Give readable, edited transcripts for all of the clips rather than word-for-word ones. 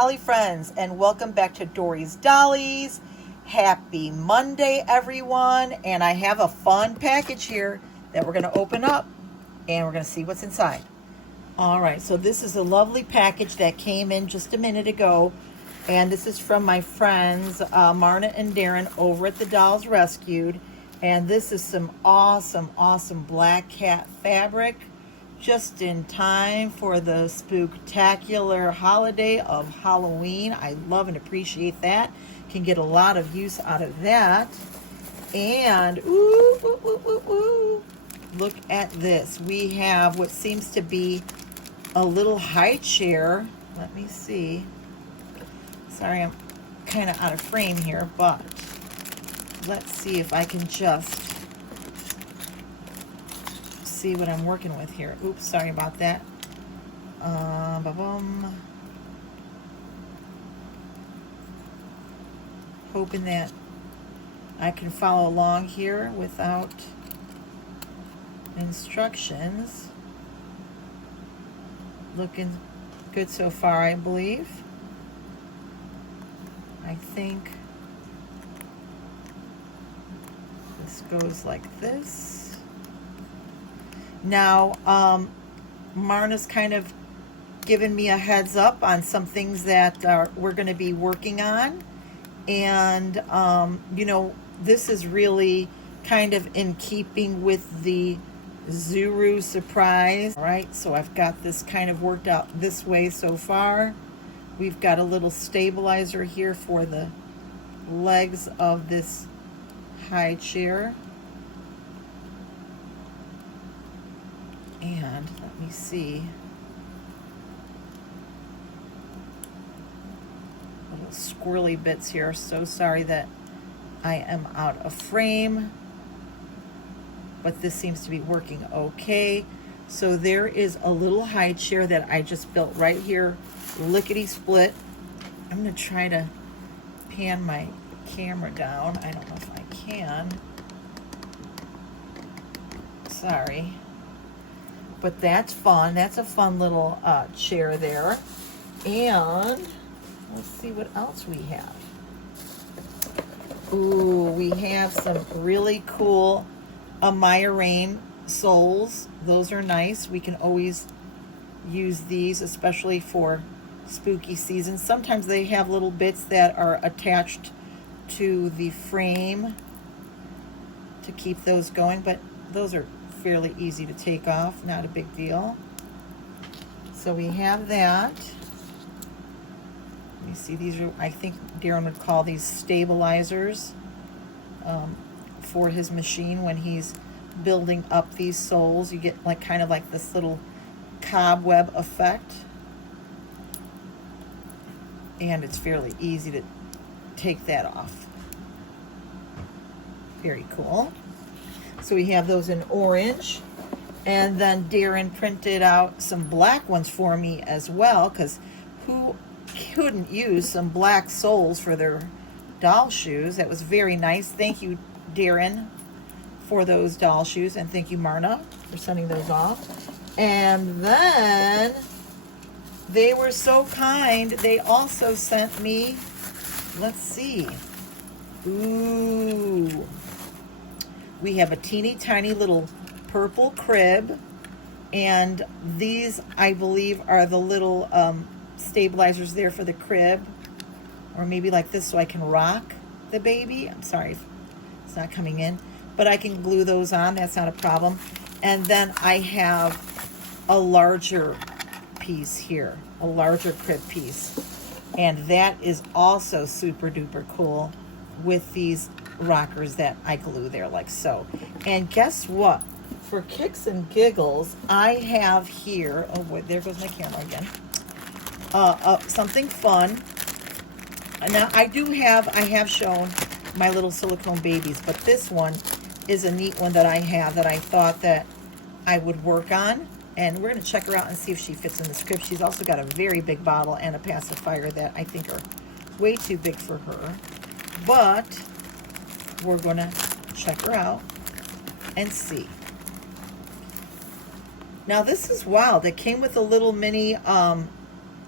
Dolly friends, and welcome back to Dory's Dollies. Happy Monday, everyone. And I have a fun package here that we're going to open up, and we're going to see what's inside. All right, so this is a lovely package that came in just a minute ago, and this is from my friends Marna and Deron over at the Dolls Rescued. And this is some awesome black cat fabric, just in time for the spooktacular holiday of Halloween. I love and appreciate that. Can get a lot of use out of that. And look at this. We have what seems to be a little high chair. Let me see. Sorry, I'm kind of out of frame here, but let's see if I can just see what I'm working with here. Oops, sorry about that. Hoping that I can follow along here without instructions. Looking good so far, I believe. I think this goes like this. Now, Marna's kind of given me a heads up on some things that we're going to be working on. And, you know, this is really kind of in keeping with the Zuru surprise. All right, so I've got this kind of worked out this way so far. We've got a little stabilizer here for the legs of this high chair. And let me see. Little squirrely bits here. So sorry that I am out of frame. But this seems to be working okay. So there is a little high chair that I just built right here. Lickety split. I'm going to try to pan my camera down. I don't know if I can. Sorry. But that's fun. That's a fun little chair there. And let's see what else we have. Ooh, we have some really cool Amaya Rain soles. Those are nice. We can always use these, especially for spooky season. Sometimes they have little bits that are attached to the frame to keep those going, but those are fairly easy to take off, not a big deal. So we have that. Let me see, these are, I think Deron would call these stabilizers for his machine when he's building up these soles. You get like kind of like this little cobweb effect, and it's fairly easy to take that off. Very cool. So we have those in orange, and then Deron printed out some black ones for me as well, because who couldn't use some black soles for their doll shoes? That was very nice. Thank you, Deron, for those doll shoes, and thank you, Marna, for sending those off. And then they were so kind, they also sent me, let's see, ooh, we have a teeny tiny little purple crib, and these, I believe, are the little stabilizers there for the crib, or maybe like this so I can rock the baby. I'm sorry if it's not coming in, but I can glue those on. That's not a problem. And then I have a larger piece here, a larger crib piece, and that is also super duper cool with these rockers that I glue there like so. And guess what? For kicks and giggles, I have here, oh boy, there goes my camera again, something fun. Now I have shown my little silicone babies, but this one is a neat one that I have that I thought that I would work on, and we're going to check her out and see if she fits in this crib. She's also got a very big bottle and a pacifier that I think are way too big for her, but we're going to check her out and see. Now this is wild. It came with a little mini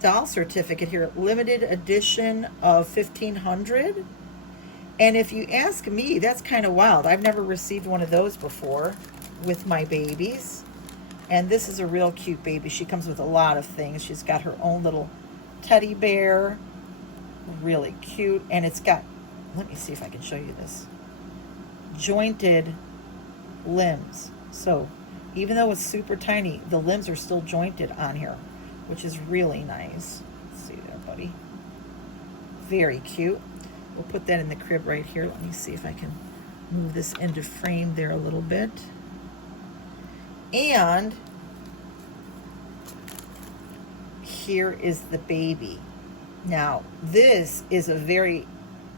doll certificate here, limited edition of 1,500. And if you ask me, that's kind of wild. I've never received one of those before with my babies. And this is a real cute baby. She comes with a lot of things. She's got her own little teddy bear. Really cute. And it's got, let me see if I can show you this, jointed limbs. So even though it's super tiny, the limbs are still jointed on here, which is really nice. Let's see there, buddy. Very cute. We'll put that in the crib right here. Let me see if I can move this into frame there a little bit. And here is the baby. Now, this is a very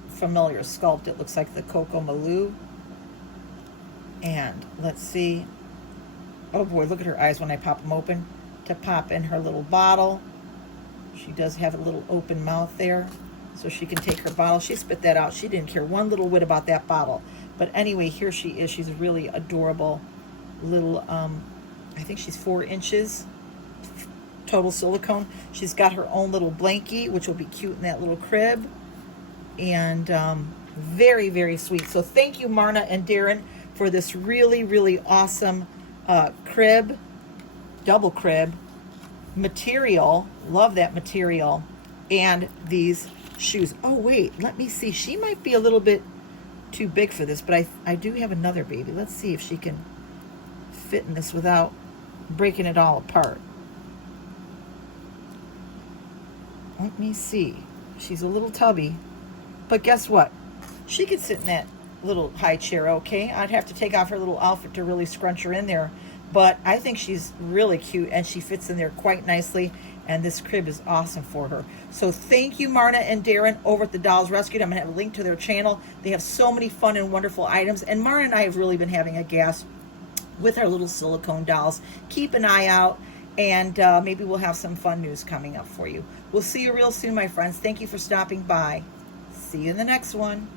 familiar sculpt. It looks like the Coco Malou. And let's see. Oh boy, look at her eyes when I pop them open to pop in her little bottle. She does have a little open mouth there, so she can take her bottle. She spit that out. She didn't care one little whit about that bottle. But anyway, here she is. She's a really adorable little, I think she's 4 inches total silicone. She's got her own little blankie, which will be cute in that little crib. And very, very sweet. So thank you, Marna and Deron, for this really, really awesome crib, double crib material. Love that material. And these shoes. Oh, wait, let me see. She might be a little bit too big for this, but I do have another baby. Let's see if she can fit in this without breaking it all apart. Let me see. She's a little tubby, but guess what? She could sit in that little high chair, okay? I'd have to take off her little outfit to really scrunch her in there, but I think she's really cute and she fits in there quite nicely, and this crib is awesome for her. So thank you, Marna and Deron over at the Dolls Rescued. I'm gonna have a link to their channel. They have so many fun and wonderful items, and Marna and I have really been having a gas with our little silicone dolls. Keep an eye out, and maybe we'll have some fun news coming up for you. We'll see you real soon, my friends. Thank you for stopping by. See you in the next one.